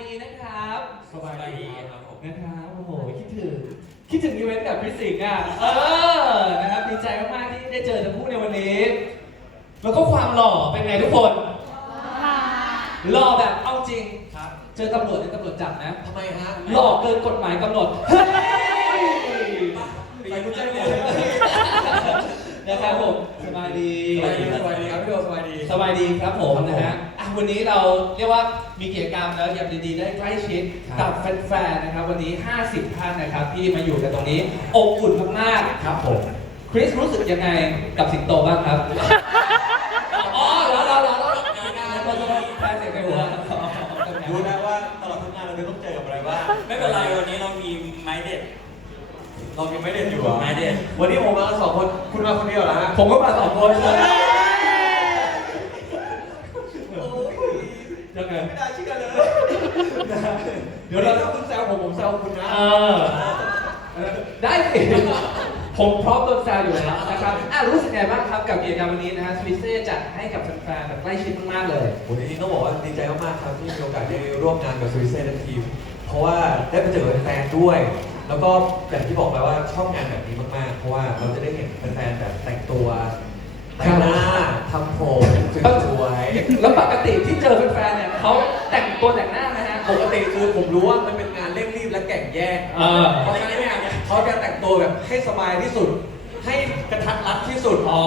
ดีนะครับสบายดีครับผมนะครับโอ้โหคิดถึงคิดถึงอีเวนต์แบบพิสิกอะเออนะครับดีใจมากๆที่ได้เจอทั้งคู่ในวันนี้ แล้วก็ความหล่อเป็นไงทุกคนหล่อแบบเอาจริงครับเจอตำรวจเนี่ยตำรวจจับนะทำไมฮะหล่อเกินกฎหมายกำหนดเฮ้ยไปกุญแจเลยนะครับผมสบายดีสบายดีสบายดีครับพี่โอสบายดีสบายดีครับผมครับผมนะฮะอะ วันนี้เราเรียกว่ามีกิจกรรมแล้วอย่างดีๆ ได้ใกล้ชิดครับกับแฟนๆนะครับ วันนี้ 50 ท่านนะครับที่มาอยู่กันตรงนี้อบอุ่นมากครับผมๆคริสรู้สึกยังไงกับสิงโตบ้างครับ อ๋อแล้วแล้วแล้วแล้วแพ้เสียงในหัวรู้นะว่าตลอดทั้งงานเราจะต้องเจอกับอะไรบ้างไม่เป็นไรวันนี้เรามีไม้เด็ด เรายังไม่เด่นอยู่อะไม้เด็ดวันนี้ผมมากันสองคนคุณมาคนเดียวเหรอฮะผมก็มาสองคนเลยยังไง ไม่ได้เชื่อเลย เดี๋ยวเราถ้าคุณแซวผมผมแซวคุณนะเออ ได้สิ ผมพร้อมโดนแซวอยู่แล้วนะครับอะรู้สึกไงบ้างครับกับกิจกรรมวันนี้นะฮะสวิสเซ่จัดให้กับแฟนๆแบบใกล้ชิดมากๆเลย วันนี้ต้องบอกว่าดีใจมากๆครับที่มีโอกาสได้ร่วมงานกับสวิสเซ่ทั้งทีม เพราะว่าได้ไปเจอแฟนๆด้วย แล้วก็อย่างที่บอกไปว่าชอบงานแบบนี้มากๆ เพราะว่าเราจะได้เห็นแฟนๆแบบแต่งตัวแต่งหน้าทำผมสวยๆแล้วปกติที่เจอแฟนๆเนี่ยเขาแต่งตัวแต่งหน้านะฮะ ปกติคือผมรู้ว่ามันเป็นงานเร่งรีบและแก่งแยกเออ เพราะฉะนั้นเนี่ยเขาจะแต่งตัวแบบให้สบายที่สุด ให้กระทัดรัดที่สุด อ๋อ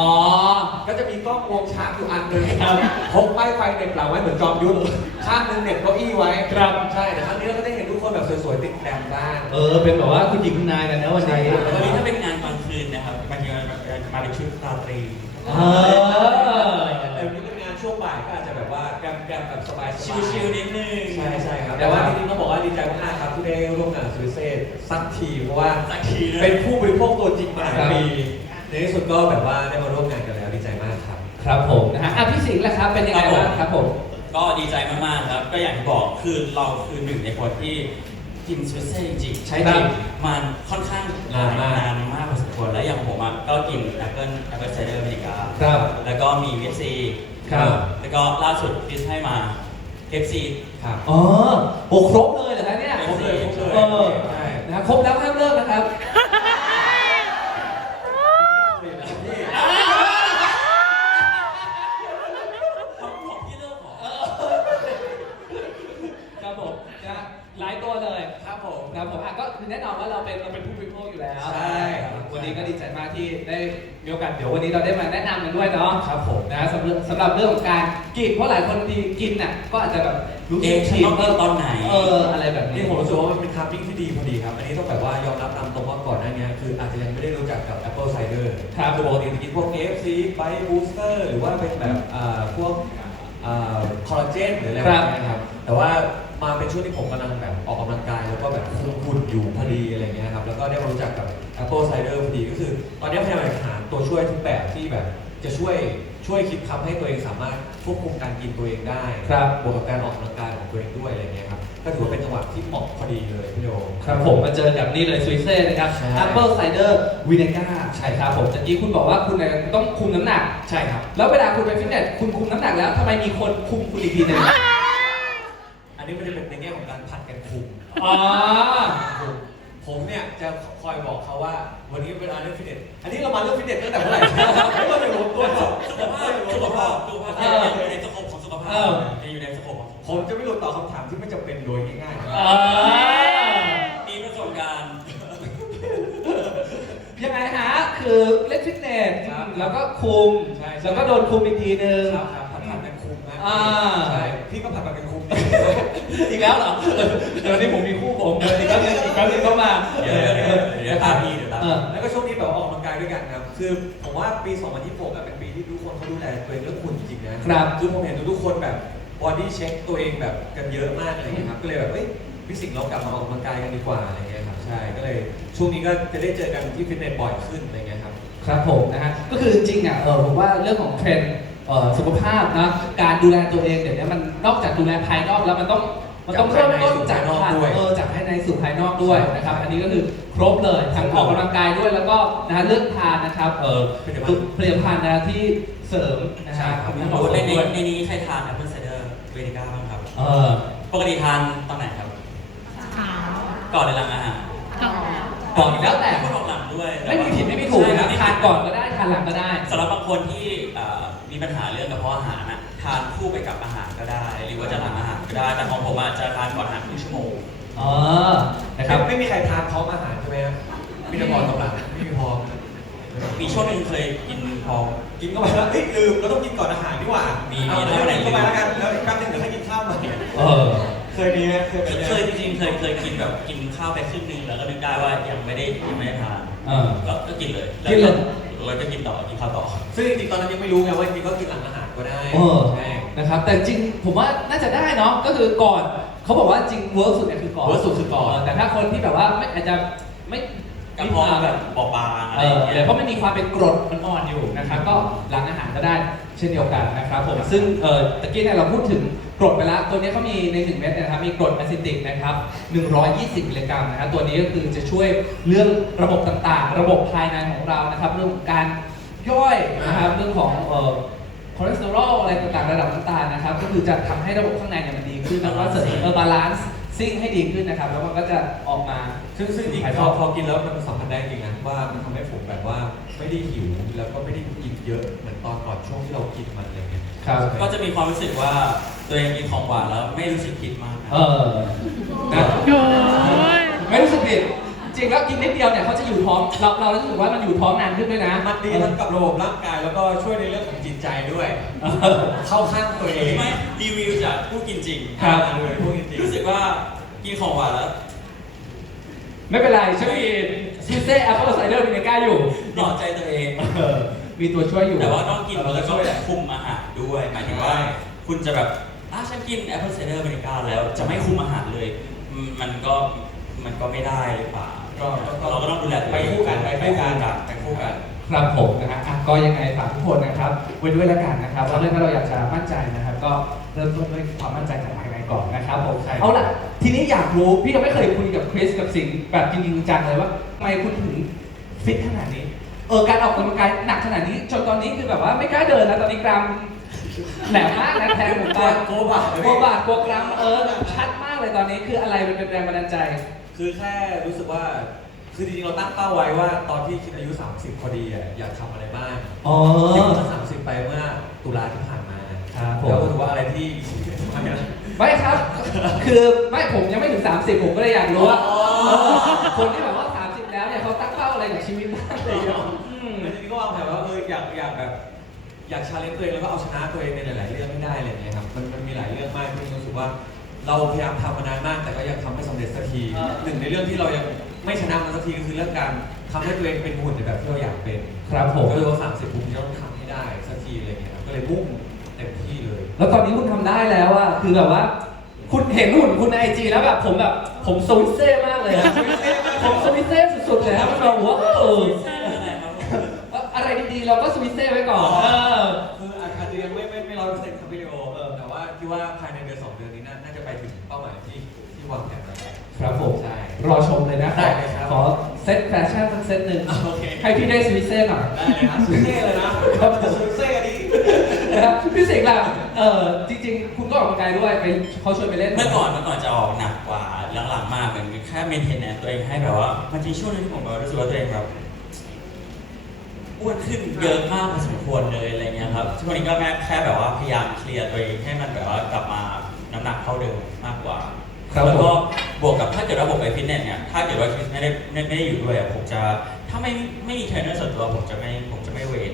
ก็จะมีกล้องวงชาร์จอยู่อันหนึ่งครับพกป้ายไฟเหน็บหลังไว้เหมือนจอมยุทธข้างหนึงเหน็บเก้าอี้ไว้ครับ ใช่แต่ครั้งนี้เราก็ได้เห็นทุกคนแบบสวยๆติดแกรมบ้าง เออ เป็นแบบว่าคุณหญิงคุณนายกันนะวันนี้ วันนี้ถ้าเป็นงานกลางคืนนะครับบางทีมันมาเป็นชุดราตรีเออ กรมแกรมแบบสบายๆชิลๆนิดนึงใช่ใช่ครับ แต่ว่าจริงๆต้องบอกว่าดีใจมากๆครับที่ได้ร่วมงานสวิสเซ่สักทีเพราะว่าสักทีนะ เป็นผู้บริโภคตัวจริงมาหลายครับปีในที่สุดก็แบบว่าได้มาร่วมงานกันแล้วดีใจมากครับ ครับผมนะฮะอะพี่สิงห์ล่ะครับเป็นยังไงบ้างครับผม ก็ดีใจมากๆครับ ก็อย่างที่บอกคือเราคือหนึ่งในคนที่กินสวิสเซ่จริงๆใช่จริงครับมันค่อนข้างนานมากนานมากพอสมควรแล้วอย่างผมอะก็กินแอปเปิลแอปเปิลไซเดอร์อเมริกาครับ แล้วก็มีวิตซี ครับแล้วก็ล่าสุดฟิสให้มาเคฟซีครับ อ๋อโหครบเลยเหรอฮะเนี่ยครบเลยครบเลย เออใช่ นะครบแล้วห้ามเลิกนะครับ ของพี่เลิกเหรอ ครับผมนะหลายตัวเลย ครับผม นะครับผมอะก็คือแน่นอนว่าเราเป็นเราเป็นผู้บริโภคอยู่แล้ว ใช่ วันนี้ก็ดีใจมากที่ได้มีโอกาสเดี๋ยววันนี้เราได้มาแนะนำกันด้วยเนาะ ครับผม นะสำหรับสำหรับเรื่องของการกินเพราะ หลายคนที่กินน่ะก็อาจจะแบบรู้สึเอ๊ะกฉันผิดต้องเลิกตอนไหน เอออะไรแบบนี้ นี่ผมรู้สึกว่ามันเป็นทัมมิ่งที่ดีพอดีครับ อันนี้ต้องแบบว่ายอมรับตามตรงว่าก่อนหน้านี้คืออาจจะยังไม่ได้รู้จักกับ Apple Cider ครับคือปกติจะกินพวก KFC ไบบูสเตอร์หรือว่าเป็นแบบอ่าพวกคอลลาเจนหรืออะไรแบบนี้ครับ แต่ว่ามาเป็นช่วงที่ผมกำลังแบบออกกำลังกาย แล้วก็แบบคุมหุ่นอยู่พอดีอะไรเงี้ยครับ แล้วก็ได้มารู้จักกับ Apple Cider พอดีก็คือ ตอนนี้พยายามหาตัวช่วยทุกแบบที่แบบ จะช่วยช่วยคิดคำให้ตัวเองสามารถควบคุมการกินตัวเองได้ครับบวกกับการออกกำลังกายของตัวเองด้วยอะไรเงี้ยครับก็ถือว่าเป็นจังหวะที่เหมาะพอดีเลยพี่โยครับผมมาเจอกับนี่เลยสวิสเซ่นะครับใช่ Apple Cider Vinegar ใช่ครับผมตะกี้คุณบอกว่าคุณเนี่ยต้องคุมน้ำหนัก ใช่ครับ แล้วเวลาคุณไปฟิตเนสคุณคุมน้ำหนักแล้วทำไมมีคนคุมคุณอีกทีหนึ่งอันนี้มันจะเป็นในแง่ของการผัดกันคุมอ๋อ ผมเนี่ยจะคอยบอกเขาว่าวันนี้เวลาเรื่องฟิตเนส อันนี้เรามาเรื่องฟิตเนสตั้งแต่เมื่อไหร่ไม่เราจะรวมตัวก่อนสุขภาพสุขภาพสุขภาพเอออยู่ในสโคปของสุขภาพเออจะอยู่ในสโคปของผมจะไม่หลุดตอบคำถามที่ไม่จำเป็นโดยง่ายๆนะอ่ามีประสบการณ์ยังไงฮะคือเล่นฟิตเนสแล้วก็คุมใช่แล้วก็โดนคุมอีกทีหนึ่งครับครับผัดผัดกันคุมนะอ่าใช่พี่ก็ผัดผัดกันคุม อีกแล้วเหรอเดี๋ยวนี้ผมมีคู่ผมเดี๋ยวอีกแป๊บนึงอีกแป๊บนึงเข้ามาเดี๋ยวเดี๋ยวเดี๋ยวเดี๋ยวตามพี่เดี๋ยวตามเอพี่อแล้วก็ช่วงนี้แบบว่าออกกำลังกายด้วยกันครับ คือผมว่าปี 2026อะเป็นปีที่ทุกคนเขาดูแลตัวเองเรื่องหุ่นจริงๆนะครับคือผมเห็นทุกๆคนแบบบอดี้เช็คตัวเองแบบกันเยอะมากอะไรเงี้ยครับ ก็เลยแบบเอ้ยพี่สิงห์เรากลับมาออกกำลังกายกันดีกว่าอะไรเงี้ยครับ ใช่ ก็เลยช่วงนี้ก็จะได้เจอกันที่ฟิตเนสบ่อยขึ้นอะไรเงี้ยครับ ครับผมนะฮะ ก็คือจริงๆอะเออผมว่าเรื่องของเทรนด์เอ่อ สุขภาพนะการดูแลตัวเองเดี๋ยวนี้มันนอกจากดูแลภายนอกแล้วมันต้องมันต้องเริ่มต้นจากจากภายในสู่ภายนอกด้วยเออจากภายในสู่ภายนอกด้วยนะครับ อันนี้ก็คือครบเลยทั้งออกกำลังกายด้วยแล้วก็นะฮะเลือกทานนะครับเออผลิตภัณฑ์นะที่เสริมนะฮะใช่ครับให้เหโอ้มาะสในมในด้วยในนี้ใครทานแอปเปิลไซเดอร์เวนิก้าบ้างครับเออปกติทานตอนไหนครับก่อนหรือหลังอาหารก่อนแล้วแต่พูดออกหลังด้วย ไม่มีผิดไม่มีถูกนะครับใช่ทานก่อนก็ได้ทานหลังก็ได้สำหรับบางคนที่เอ่อมี ปัญหาเรื่องกระเพาะอาหารนะทานคู่ไปกับอาหารก็ได้ หรือว่าจะหลังอาหารก็ได้ แต่ของผมอาจจะทานก่อนอาหารครึ่งชั่วโมง อ๋อ นะครับไม่มีใครทานพร้อมอาหารใช่ไหมครับมีแต่พร้อมกับหลังไม่มีพร้อมมีช่วงหนึงเคยกินพอ กินเข้าไปแล้วเอ้ยลืมเราต้องกินก่อนอาหารดีกว่ามีเอามี แล้วแล้วกินเข้าไปแล้วกันแล้วอีกแป๊บนึงเดี๋ยวค่อยกินข้าวใหม่เออ เคยมีไหมเคยเป็นไหมเคยจริงๆเคยเคยกินแบบกินข้าวไปครึ่งหนึงแล้วก็นึกได้ว่ายังไม่ได้ยังไม่ได้ทานเออ ก็ก็กินเลยกินเลย แล้วก็กินต่อกินข้าวต่อ ซึ่งจริงๆตอนนั้นยังไม่รู้ไงว่าจริงๆก็กินหลังอาหารก็ได้เออ ใช่นะครับ แต่จริงผมว่าน่าจะได้เนาะก็คือก่อนเขาบอกว่าจริงเวิร์กสุดเนี่ยคือก่อนเวิร์กสุดคือก่อน แต่ถ้าคนที่แบบว่าไม่อาจจะไม่กระเพาะแบบบอบบางอะเอไรออย่างเงี้เดี๋ยยวเพราะมันมีความเป็นกรดมันอ่อนอยู่นะครับก็หลังอาหารก็ได้เช่นเดียวกันนะครับผมซึ่งเออตะกี้เนี่ยเราพูดถึง กรดไปแล้วตัวนี้เขามีใน1เม็ดเนยนะครับมีกรดอะซิติกนะครับ120มิลลิกรัมนะครับตัวนี้ก็คือจะช่วยเรื่องระบบต่างๆ ระบบภายในของเรานะครับ เรื่องของการย่อยนะครับเรื่องของเอ่อคอเลสเตอรอลอะไรต่างๆระดับน้ำตาลนะครับ ก็คือจะทำให้ระบบข้างในเนี่ยมันดีขึ้น แล้วก็เสริมเออบาลานซ์ซิ่งให้ดีขึ้นนะครับ แล้วมันก็จะออกมาซึ่งซึ่งจริงภายๆนพออกพอกินแล้วมันสัมผัสได้จริงนะว่ามันทำให้ผมแบบว่าไม่ได้หิวแล้วก็ไม่ได้กินเยอะเหมือนตอนก่อนช่วงที่เรากินมันอะไรเงี้ยครับก็จะมีความรู้สึกว่า ตัวเองกินของหวานแล้วไม่รู้สึกผิดมากนะเออนะไม่รู้สึกผิดจริงแล้วกินนิดเดียวเนี่ยเขาจะอยู่ท้องเราเรารู้สึกว่ามันอยู่ท้องนานขึ้นด้วยนะมันดีทั้งกับระบบร่างกายแล้วก็ช่วยในเรื่องของจิตใจด้วย เข้าข้างตัวเองไม่รีวิวจากผู้กินจริงครับเลยพูดจริงรู้สึกว่ากินของหวานแล้ว ไม่เป็นไรช่วยซิเซ่แอปเปิลไซเดอร์วินิก้าอยู่หล่อใจตัวเองเออมีตัวช่วยอยู่แต่ว่าต้องกินแล้วก็ช่วยคุมอาหารด้วยหมายถึงว่าคุณจะแบบ อะฉันกินแอปเปิลไซเดอร์อเมริกาแล้วจะไม่คุมอาหารเลยอืมมันก็มันก็ไม่ได้หรือเปล่าก็ก็เราก็ต้องดูแลตัวไปเองคู่กันไปไปคู่คู่กักันนไปคู่กันครับผมนะฮะอะก็ยังไงฝากทุกคนนะครับไว้ด้วยแล้วกันนะครับว่าเรื่องที่เราอยากจะมั่นใจนะครับ ก็เริ่มต้นด้วยความมั่นใจจากภายในก่อนนะครับผมใช่เอาล่ะ ทีนี้อยากรู้พี่ยังไม่เคยคุยกับคริสกับสิงห์แบบจริงๆจังเลยว่าทำไมคุณถึงฟิตขนาดนี้เออการออกกำลังกายหนักขนาดนี้จนตอนนี้คือแบบว่าไม่กล้าเดินแล้วตอนนี้กราม แหลมมากนะแทงผมไปโกบะกลัวบาดกลัวกรามเออชัดมากเลยตอนนี้คืออะไรมันเป็นแรงบันดาลใจ คือแค่รู้สึกว่า คือจริงๆเราตั้งเป้าไว้ว่าตอนที่คิดอายุ 30 พอดีอะอยากทำอะไรบ้างอ๋อที่ผมสามสิบไปเมื่อตุลาที่ผ่านมาครับผม แล้วก็ถือว่าอะไรที่ทำไมนะไม่ครับ คือไม่ผมยังไม่ถึง 30 ผมก็เลยอยากรู้ว่าอ๋อ เออคนที่แบบว่า 30 แล้วเนี่ยเขาตั้งเป้าอะไรกับชีวิตบ้างเลยอะอืมจริงๆก็วางแผนว่าเอออยากอยากแบบ อยากชาเลนจ์ตัวเองแล้วก็เอาชนะตัวเองในหลาย ๆ เรื่องให้ได้อะไรอย่างเงี้ยครับมันมันมีหลายเรื่องมากที่รู้สึกว่า เราพยายามทำมานานมาก แต่ก็ยังทำไม่สำเร็จสักทีอ่าหนึ่งในเรื่องที่เรายังไม่ชนะมันสักทีก็คือเรื่องการทำให้ตัวเองเป็นหุ่นในแบบที่เราอยากเป็นครับผม ก็เลยว่าสามสิบปุ๊บจะต้องทำให้ได้สักทีอะไรเงี้ยครับก็เลยมุ่งเต็มที่เลย แล้วตอนนี้คุณทำได้แล้วอะคือแบบว่า คุณเห็นหุ่นคุณในไอจีแล้วแบบผมแบบผมสวิตเซ่มากเลยอะผมสวิตเซ่สุดๆเลยครับมันแบบว่าเอออะไรดีๆเราก็สวิตเซ่ไว้ก่อนเออคือ ร้อยเปอร์เซ็นต์ครับพี่เลโอเออแต่ว่าคิดว่าภายในเดือนสองเดือนนี้น่าน่าจะไปถึงเป้าหมายที่ที่วางแผนไว้ครับผม ใช่ รอชมเลยนะได้เลยครับ ขอเซตแฟชั่นสักเซตหนึ่งโอเค ให้พี่ได้สวิตเซ่หน่อย ได้เลยนะซูเซ่เลยนะเราจะซูเซ่กันดีนะครับพี่สิงห์ล่ะเออจริง ๆ คุณก็ออกกำลังกายด้วยไปเขาชวนไปเล่นเมื่อก่อนเมื่อก่อนจะออกหนักกว่าหลังๆมากเหมือนแค่เมนเทนแนตัวเองให้แบบว่ามันมีช่วงหนึงที่ผมแบบรู้สึกว่าตัวเองแบบอ้วนขึ้นเยอะมากพอสมควรเลยอะไรเงี้ย ครับช่วงนี้ก็แค่แค่แบบว่าพยายามเคลียร์ตัวเองให้มันแบบว่ากลับมาน้ำหนักเท่าเดิมมากกว่า ครับแล้วผก็มบวกกับถ้าเกิดว่าผมไปฟิตเนสเนี่ย ถ้าเกิดว่าคริสไม่ได้ไม่ไม่ได้อยู่ด้วยอะผมจะถ้าไม่ไม่มีเทรนเนอร์ส่วนตัวผมจะไม่ผมจะไม่เวท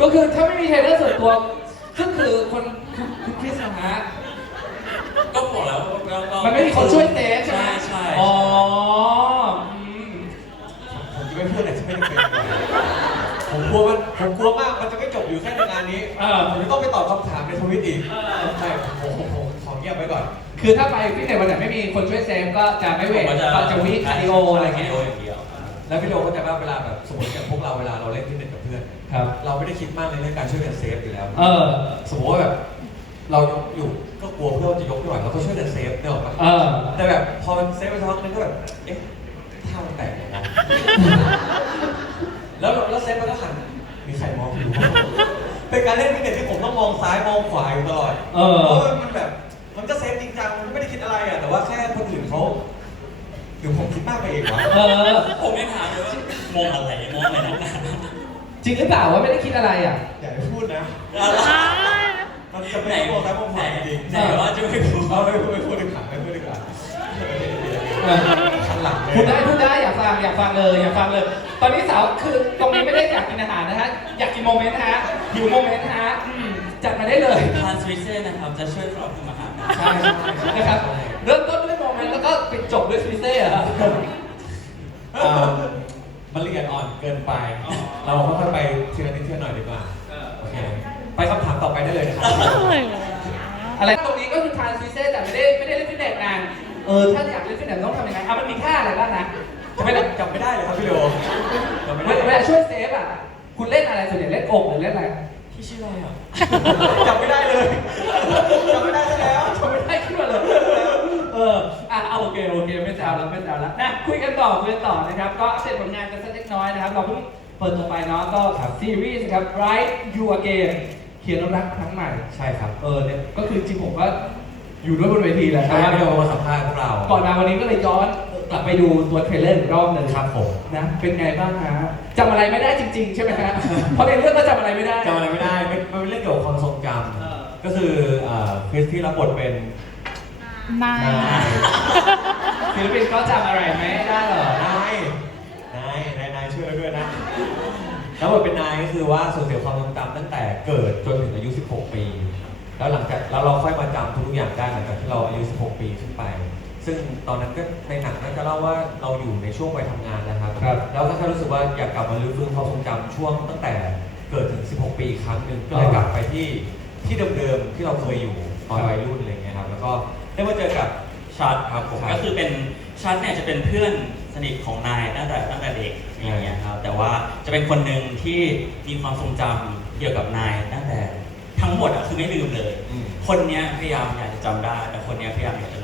ก็คือถ้าไม่มีเทรนเนอร์ส่วนตัวก็คือคนคุณคุณคริสนะฮะ ก็บอกแล้วว่าก็ก็มันไม่มีคนช่วยเตะใช่ไหมใช่ใช่อ๋ออืมผมจะไม่พูดอะไรที่ไม่ได้เป็น ผมกลัวมันผมกลัวมากมันจะไม่จบอยู่แค่ในงานนี้เออ ผมจะต้องไปตอบคำถามในทวิตอีกเออใช่ผมผมผมขอเงียบไว้ก่อน คือถ้าไปฟิตเนสวันไหนไม่มีคนช่วยเซฟก็จะไม่เวทผมก็จะวิ่งคาร์ดิโออะไรเงี้ย คาร์ดิโออย่างเดียวแล้วพี่โลก็จะว่าเวลาแบบสมมติอย่างพวกเราเวลาเราเล่นฟิตเนสกับเพื่อน ครับ เราไม่ได้คิดมากในเรื่องการช่วยกันเซฟอยู่แล้ว เออ สมมติว่าแบบเรายกอยู่ก็กลัวเพื่อนจะยกไม่ไหวเราก็ช่วยกันเซฟเนี่ยหรอกปะเออ แต่แบบพอมันเซฟไปสักพักนึงก็แบบ เอ๊ะท่ามันแตกยังไง แล้วแล้วเซฟมันก็หันมีใครมองอยู่ เป็นการเล่นฟิตเนสที่ผมต้องมองซ้ายมองขวาอยู่ตลอดเออเพราะว่ามันแบบมันก็เซฟจริงจังมันไม่ได้คิดอะไรอะแต่ว่าแค่คนอื่นเขาหรือผมคิดมากไปเองวะเออ ผมยังถามเลยว่ามองอะไรมองอะไรนักหนาจริงหรือเปล่าว่าไม่ได้คิดอะไรอะ อย่าไปพูดนะมันจะไหนไม่ได้มองซ้ายมองขไหนวาจริงไหนว่าจะไม่พูด เอาไม่พูดไม่พูดดีกว่าไม่พูดดีกว่าขัน หลังเลยพูดได้พูดได้อยากฟังอยากฟังเลยอยากฟังเลย ตอนนี้สาวคือตรงนี้ไม่ได้อยากกินอาหารนะฮะอยากกินโมเมนต์ฮะหิวโมเมนต์ฮะอืมจัดมาได้เลย ทานสวิตเซอร์นะครับ จะช่วยเราทำอาหารได้ใช่นะครับเริ่มต้นด้วยโมเมนต์แล้วก็ปิดจบด้วยสวิเซ่อะครับเอ่อมันละเอียดอ่อนเกินไป เราค่อยๆไปทีละนิดทีละหน่อยดีกว่าโอเคไปคำถามต่อไปได้เลยนะครับอะไรตรงนี้ก็คือทานสวิเซ่แต่ไม่ได้ไม่ได้เล่นฟิตเนสนานเออถ้าอยากเล่นฟิตเนสต้องทำ ไม่ได้จำไม่ได้เลยครับพี่โดจำไม่เวได้ลาเวลาช่วยเซฟอะ คุณเล่นอะไรส่วนใหญ่เล่นอกหรือเล่นอะไรพี่ชื่ออะไรอะจำไม่ได้เลยจำไม่ได้ซะแล้วทำไม่ได้ขึ้นมาเลย เออ อะเอาโอเคโอเคไม่แซวแล้วไม่แซวแล้วนะคุยกันต่อคุยกันต่อนะครับ ก็อัปเดตผลงานกันสักเล็กน้อยนะครับ เราเพิ่งเปิดตัวไปเนาะก็ซีรีส์นะครับ Write You Again เขียนรักครั้งใหม่ใช่ครับ เออเนี่ยก็คือจริงผมก็อยู่ด้วยบนเวทีแหละใช่แต่ว่าพี่โดมาสัมภาษณ์พวกเรา ก่อนมาวันนี้ก็เลยย้อนก ลับไปดูตัวเทรลเลอร์อีกรอบหนึ่งครับผมนะ เป็นไงบ้างฮะจำอะไรไม่ได้จริง ๆ ใช่ไหมฮะเพราะในเรื่องก็จำอะไรไม่ได้ จำอะไรไม่ได้มันมันเป็นเรื่องเกี่ยวกับความทรงจเออำก็คือเอ่อคริสที่รับบทเป็นนายนายศิลปินก็จำอะไรไม่ได้เหรอ นายนายนายนายช่วยเราด้วยนะแล้วบทเป็นนายก็คือว่าสูญเสียความทรงจำตั้งแต่เกิดจนถึงอายุ 16 ปี แล้วหลังจากแล้วเราค่อยมาจำทุกอย่างได้หลังจากที่เราอายุ 16 ปีขึ้นไป ซึ่งตอนนั้นก็ในหนังนั่นก็เล่าว่าเราอยู่ในช่วงวัยทำงานนะครับ ครับ แล้วก็แค่รู้สึกว่าอยากกลับมาลื้อฟื้นความทรงจำช่วงตั้งแต่เกิดถึง 16 ปีอีกครั้งหนึ่งก็เลยกลับไปที่ที่เดิมๆที่เราเคยอยู่ตอนวัยรุ่นอะไรเงี้ยครับแล้วก็ได้มาเจอกับชัดครับผมครับ ก็คือเป็นชัดเนี่ยจะเป็นเพื่อนสนิทของนายตั้งแต่ตั้งแต่เด็กอย่างเงี้ยครับแต่ว่าจะเป็นคนหนึ่งที่มีความทรงจำเกี่ยวกับนายตั้งแต่ทั้งหมดอะคือไม่ลืมเลย อืม คนเนี้ยพยายามอยากจะจำได้ แต่คนเนี้ยพยายามอยากจะลืม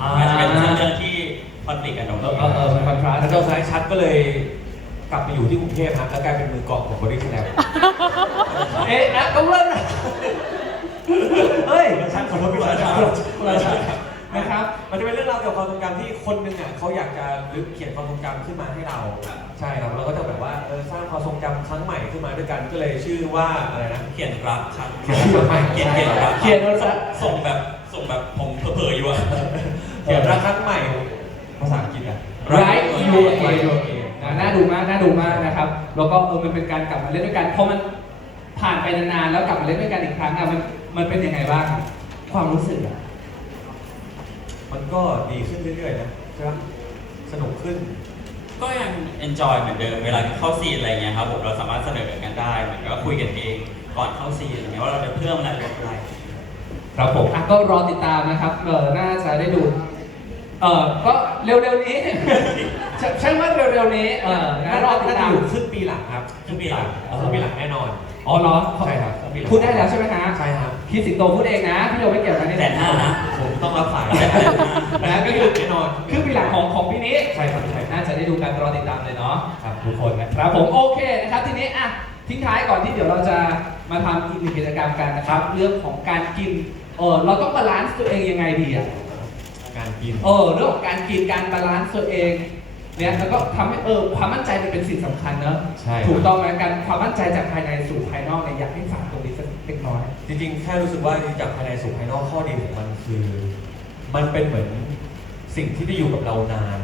อ่า มันจะเป็นเรื่องที่คอนฟ lict กันตรงเอนี้อเออเออมันคอนทราสต์แล้วเจ้าชายชัดก็เลยกลับไปอยู่ที่กรุงเทพครับแล้วกลายเป็นมือกลองของบริษัทแล้วเอ๊ะอะต้องเล่นนะเฮ้ย ชัดขอโทษพี่ชัดคนละชั้นนะครับ มันจะเป็นเรื่องราวเกี่ยวกับความทรงจำที่คนหนึงอะเขาอยากจะลึกเขียนความทรงจำขึ้นมาให้เรา ใช่ครับเราก็จะแบบว่าเออสร้างความทรงจำครั้งใหม่ขึ้นมาด้วยกันก็เลยชื่อว่าอะไรนะ เขียนรักครั้งเขียนรักครั้งเขียนเขียนรักเขียนรัก ส่งแบบส่งแบบผมเผลอๆอยู่อะ เขียนรักครั้งใหม่ ภาษาอังกฤษอะ Right You Right Again You Again นะน่าดูมากน่าดูมากนะครับ แล้วก็เออมันเป็นการกลับมาเล่นด้วยกันเพราะมันผ่านไปนานๆแล้วกลับมาเล่นด้วยกันอีกครั้งอะมันมันเป็นยังไงบ้างความรู้สึกอะมันก็ดีขึ้นเรื่อยๆนะใช่ไหมสนุกขึ้น ก็ยัง enjoy เหมือนเดิม เวลาเข้าซีนอะไรเงี้ยครับผมเราสามารถเสนอกันได้เหมือนก็คุยกันเองก่อนเข้าซีนอะไรเงี้ยว่าเราจะเพิ่มอะไรลดอะไร ครับผมอะก็รอติดตามนะครับเออน่าจะได้ดู เออก็เร็วๆนี้ใช่ใช่ว่าเร็วๆนี้เออนะรอติดน่าจะตามอยู่ครึ่งปีหลังครับครึ่งปีหลังเออครึ่งปีหลังแน่นอน อ๋อเหรอใช่ครับครึ่งปีหลังพูดได้แล้วใช่ไหมฮะใช่ครับ คิดสิงโตพูดเองนะพี่โยไม่เกี่ยวกันนี่แสนห้านะ ผมต้องรับสายนะก็คือแน่นอนคือปีหลังของของพี่นี้ ใช่ครับใช่ครับน่าจะได้ดูกันรอติดตามเลยเนาะครับทุกคนนะครับผมโอเคนะครับทีนี้อะทิ้งท้ายก่อนที่เดี๋ยวเราจะมาทำอีกหนึ่งกิจกรรมกันนะครับ เรื่องของการกินเออเราต้องบาลานซ์ตัวเองยังไงดีอะ การกิน เออเรื่องของการกินการบาลานซ์ตัวเองเนี่ยแล้วก็ทำให้เออความมั่นใจมันเป็นสิ่งสำคัญเนอะใช่ถูกต้องไหมการความมั่นใจจากภายในสู่ภายนอกเนี่ยอยากให้ฝากตรงนี้สักเล็กน้อย จริงๆ แค่รู้สึกว่าจากภายในสู่ภายนอกข้อดีของมันคือ มันเป็นเหมือนสิ่งที่ได้อยู่กับเรานาน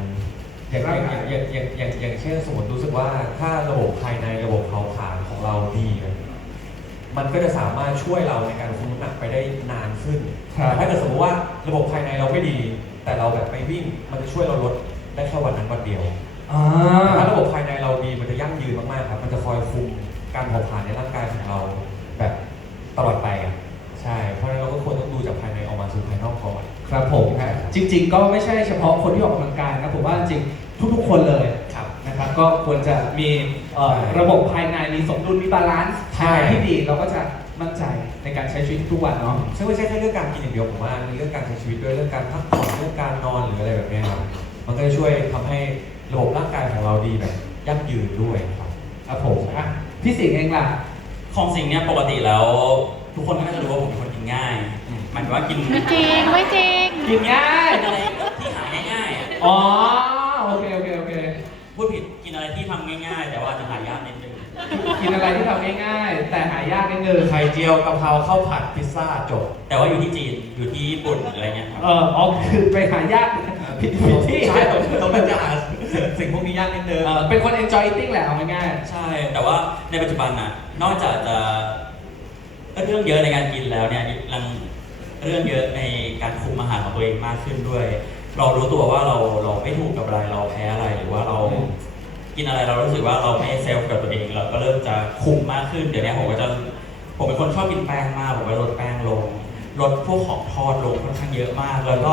อย่างอย่างอย่างอย่างอย่างอย่างเช่นสมมติรู้สึกว่าถ้าระบบภายในระบบเผาผลาญของเราดีอะมันก็จะสามารถช่วยเราในการคุมน้ำหนักไปได้นานขึ้นครับ แต่ถ้าเกิดสมมติว่าระบบภายในเราไม่ดี แต่เราแบบไปวิ่งมันจะช่วยเราลดได้แค่วันนั้นวันเดียวอ่าแต่ถ้าระบบภายในเราดีมันจะยั่งยืนมากๆครับ มันจะคอยคุมการเผาผลาญในร่างกายของเราแบบตลอดไปอะใช่ เพราะฉะนั้นเราก็ควรต้องดูจากภายในออกมาสู่ภายนอกก่อน ครับผมจริง ๆ ก็ไม่ใช่เฉพาะคนที่ออกกำลังกายนะผมว่าจริงๆทุกๆคนเลยครับนะครับ ก็ควรจะมีเอ่อใช่ระบบภายในมีสมดุลมีบาลานซ์ใช่ที่ดีเราก็จะ มั่นใจในการใช้ชีวิตทุกวันเนาะซึ่งไม่ใช่แค่เรื่องการกินอย่างเดียวผมว่ามีเรื่องการใช้ชีวิตด้วยเรื่องการพักผ่อนเรื่องการนอนหรืออะไรแบบเนี้ยครับมันก็จะช่วยทำให้ระบบร่างกายของเราดีแบบยั่งยืนด้วยครับครับผมอะพี่สิงห์เองล่ะ ของสิ่งเนี้ยปกติแล้ว ทุกคนก็น่าจะรู้ว่าผมเป็นคนกินง่ายหมายถึงว่ากินไม่จริง ไม่จริง กินง่าย กินอะไรที่หาง่ายๆอะอ๋อ โอเค โอเค โอเค พูดผิดกินอะไรที่ทำง่ายๆ แต่ว่าจะหายากนิดนึง กินอะไรที่ทำง่ายๆ แต่หายากนิดนึงไข่เจียวกะเพราข้าวผัดพิซซ่าจบ แต่ว่าอยู่ที่จีนอยู่ที่ญี่ปุ่นอะไรเงี้ยครับเอออ๋อคือไปหายากผิดผิดที่ใช่ตรงตรงนั้นจะหาสิ่งสิ่งพวกนี้ยากนิดนึงเออเป็นคน enjoy eating แหละเอาง่ายใช่ แต่ว่าในปัจจุบันน่ะนอกจากจะเรื่องเยอะในการกินแล้วเนี่ยยังเรื่องเยอะในการคุมอาหารของตัวเองมากขึ้นด้วย เรารู้ตัวว่าเราเราไม่ถูกกับอะไรเราแพ้อะไรหรือว่าเรา กินอะไรเรารู้สึกว่าเราไม่เซลฟ์กับตัวเอง เราก็เริ่มจะคุมมากขึ้น เดี๋ยวนี้ผมก็จะผมเป็นคนชอบกินแป้งมากผมก็ลดแป้งลงลดพวกของทอดลงค่อนข้างเยอะมาก แล้วก็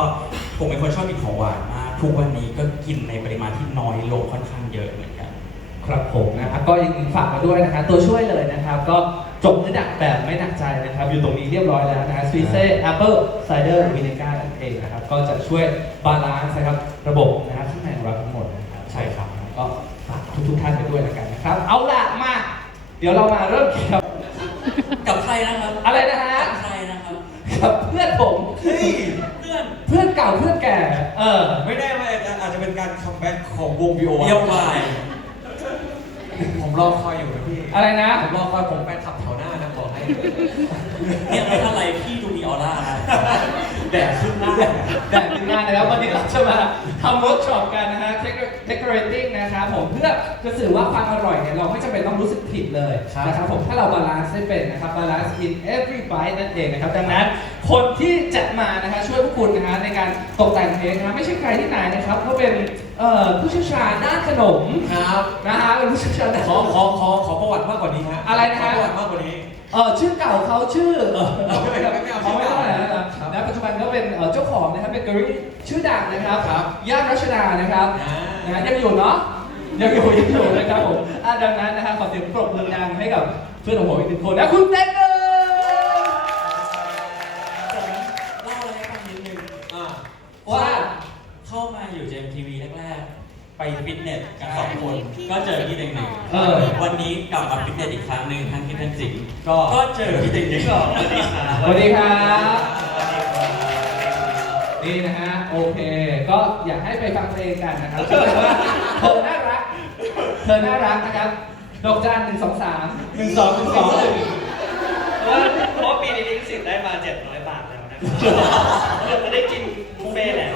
ผมเป็นคนชอบกินของหวานมาก ทุกวันนี้ก็กินในปริมาณที่น้อยลงค่อนข้างเยอะเหมือนกันๆครับผมนะครับก็ยังฝากมาด้วยนะครับตัวช่วยเลยนะครับ ก็จบมื้อดักแบบไม่หนักใจนะครับ อยู่ตรงนี้เรียบร้อยแล้วนะฮะสวีเซ่แอปเปิลไซเดอร์วินิก้านั่นเองนะครับ ก็จะช่วยบาลานซ์นะครับระบบนะครับข้างในของเราทั้งหมดนะครับใช่ครับก็ฝาก ทุกๆท่านไปด้วยแล้วกันนะครับ เอาล่ะมา เดี๋ยวเรามาเริ่มเกี่ยวกับใครนะครับอะไรนะฮะกับใครนะครับกับเพื่อนผมเฮ้ยเพื่อนเพื่อนเก่าเพื่อนแก่ เออ ไม่แน่ว่าอาจจะเป็นการคัมแบ็กของวงบีโอเยี่ยววายผมรอคอยอยู่นะพี่ อะไรนะ ผมรอคอยผมแฟนขับแถวหน้านะบอกให้ เนี่ยไม่เท่าไรพี่ดูมีออร่านะ แดดขึ้นหน้าแดดเป็นงานนะครับวันนี้เราจะมาทำเวิร์กช็อปกันนะฮะ decorating นะครับผมเพื่อจะสื่อว่าความอร่อยเนี่ยเราไม่จำเป็นต้องรู้สึกผิดเลยครับนะครับผมถ้าเราบาลานซ์ได้เป็นนะครับ balance in every bite นั่นเองนะครับดังนั้นคนที่จะมานะฮะช่วยพวกคุณนะฮะในการตกแต่งเค้กนะฮะไม่ใช่ใครที่ไหนนะครับเขาเป็นเอ่อผู้เชี่ยวชาญด้านขนมครับนะฮะเป็นผู้เชี่ยวชาญด้านขอขอขอขอประวัติมากกว่านี้ฮะอะไรนะฮะขอประวัติมากกว่านี้เออชื่อเก่าเขาชื่อเออไม่ไม่ไม่เอาเขาไม่ต้อง นะครัครับบนะปัจจุบันก็เป็นเอ่อเจ้าของนะครับเป็นเกอรี่ชื่อดังนะครับครับ ย่านรัชดานะครับอ่านนะฮะยังอยู่เนาะยังอยู่ยังอยู่นะครับผมอะดังนั้นนะครับขอเสียงปรบมือดังให้กับเพื่อนของผมอีกหนึ่งคนนะคุณเต้นเนอร์เล่าอะไรให้ฟังนิดนึงอ่าว่าเข้ามาอยู่ JMTV แรกๆ ไปฟิตเนสกันสองคน ก็เจอพี่เต็งหนึ่งเออ วันนี้กลับมาฟิตเนสอีกครั้งหนึ่งทั้งที่ทั้งสิงก็ก็เจอพี่เต็งหนึ่งสวัสดีครับ สวัสดีครับ นี่นะฮะโอเค ก็อยากให้ไปฟังเพลงกันนะครับชื่อเพลงว่าเธอน่ารัก เธอน่ารักนะครับดอกจันหนึ่งสองสามหนึ่งสองหนึ่งสองหนึ่งเพราะว่าเพราะว่าปีนี้ลิขสิทธิ์ได้มา700บาทแล้วนะครับจะได้กินบุฟเฟ่ต์แล้ว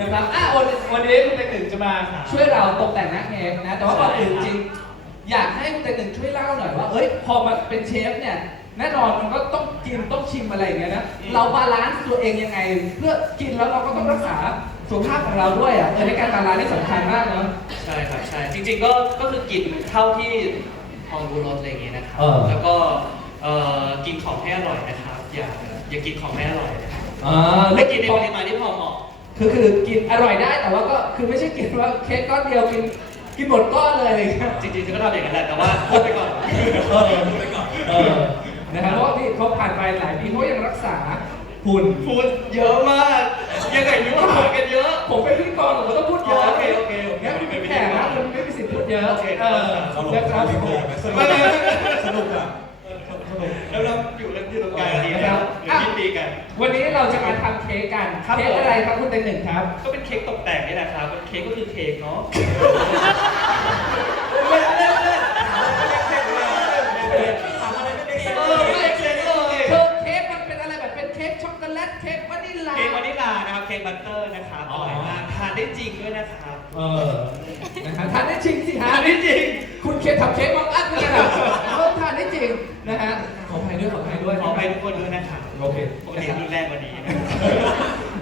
นะครับอะวันวันนี้คุณเต็งหนึ่งจะมาช่วยเราตกแต่งหน้าเค้กนะ แต่ว่าก่อนอื่นจริง อยากให้คุณเต็งหนึ่งช่วยเล่าหน่อยว่า เอ้ยพอมาเป็นเชฟเนี่ย แน่นอนมันก็ต้องกินต้องชิมอะไรอย่างเงี้ยนะ เราบาลานซ์ตัวเองยังไง เพื่อกินแล้วเราก็ต้องรักษาสุขภาพของเราด้วยอะเออในการบาลานซ์นี่สำคัญมากเนาะ ใช่ครับใช่จริงๆก็ก็คือกินเท่าที่พอรู้รสอะไรอย่างเงี้ยนะครับเออ แล้วก็เอ่อกินของให้อร่อยนะครับ อย่าอย่ากินของไม่อร่อยนะครับอ่าไม่กินในปริมาณที่พอเหมาะ คือคือกินอร่อยได้แต่ว่าก็คือไม่ใช่กินว่าเค้กก้อนเดียวกินกินหมดก้อนเลยอะไรอย่างเงี้ย จริงๆก็ทำอย่างนั้นแหละแต่ว่าพูดไปก่อน เออไปก่อน เออนะครับเพราะว่าพี่เขาผ่านไปหลายปีเขายังรักษาหุ่น พูดเยอะมาก ยังไงยุ่งหากันเยอะ ผมเป็นพิธีกรผมก็ต้องพูดเยอะอ๋อโอเคโอเคโอเคงั้นเป็นแขกนะคุณไม่มีสิทธิ์พูดเยอะโอเคเออสนุกนะครับสนุกสนุกไม่ไม่ไม่สนุกอะแล้วเราอยู่กันที่ตรงกลางดีนะครับหรือคิดดีกัน วันนี้เราจะมาทำเค้กกันครับเค้กอะไรครับคุณเต็งหนึ่งครับ ก็เป็นเค้กตกแต่งนี่แหละครับเค้กก็คือเค้กเนาะ บเค้กบัตเตอร์นะครับอร่อยมากทานได้จริงด้วยนะครับ เออนะครับทานได้จริงสิฮะทานได้จริง คุณเค้กทำเค้กมังอัดเลยนะเขาทานได้จริงนะฮะ ขออภัยด้วยขออภัยด้วยขอไปทุกคนด้วยนะครับโอเคปกติรุนแรงกว่านี้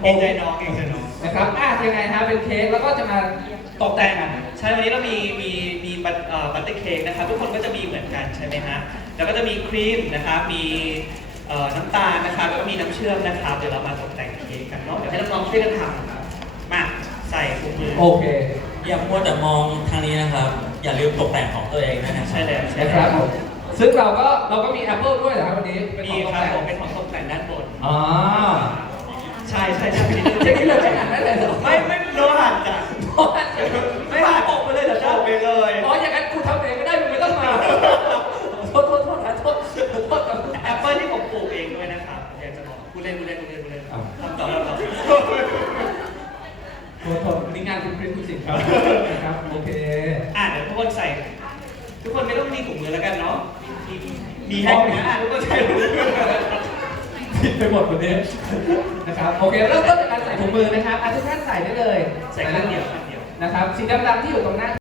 เองใจน้องเองใจน้องนะครับอะยังไงฮะเป็นเค้กแล้วก็จะมาตกแต่งกันใช่วันนี้เรามีมีมีบัตเอ่อบัตเตอร์เค้กนะครับทุกคนก็จะมีเหมือนกันใช่ไหมฮะแล้วก็จะมีครีมนะครับมีเอ่อน้ำตาลนะครับแล้วก็มีน้ำเชื่อมนะครับเดี๋ยวเรามาตกแต่งเค้ก กันเนาะเดี๋ยวให้น้องๆช่วยกันทำครับมาใส่ถุงมือ โอเค อย่ามัวแต่มองทางนี้นะครับ อย่าลืมตกแต่งของตัวเองนะครับใช่แล้วใช่ นะครับซึ่งเราก็เราก็มี Apple ด้วยนะครับวันนี้มีครับผมเป็นของตกแต่งด้านบนอ๋อใช่ใช่ใช่เจ๊ที่เราใช้หนได้เลยหรอไม่ไม่โลหันจ้ะไม่ผ่านปกไปเลยเหรอจ๊ะ ไปเลย อ๋ออย่างนั้นกูทำเองไม่ได้กูงไม่ต้องมา โทษโทษโทษนะโทษโทษแอปเปิลที่ผมปลูกเองด้วยนะครับอยากจะบอกกูเล่นกูเล่นกูเล่นกูเล่นทำต่อ โทษนี่งานคุณคริสคุณสิงห์ครับนะครับโอเคอะเดี๋ยวทุกคนใส่ ทุกคนไม่ต้องมีถุงมือแล้วกันเนาะ มีมีให้ไหมอะทุกคนใส่ถุงมือผิดไปหมดวันนี้นะครับโอเคเริ่มต้นจากการใส่ถุงมือนะครับอะทุกท่านใส่ได้เลยใส่ข้างเดียวข้างเดียวนะครับสีดำๆที่อยู่ตรงหน้า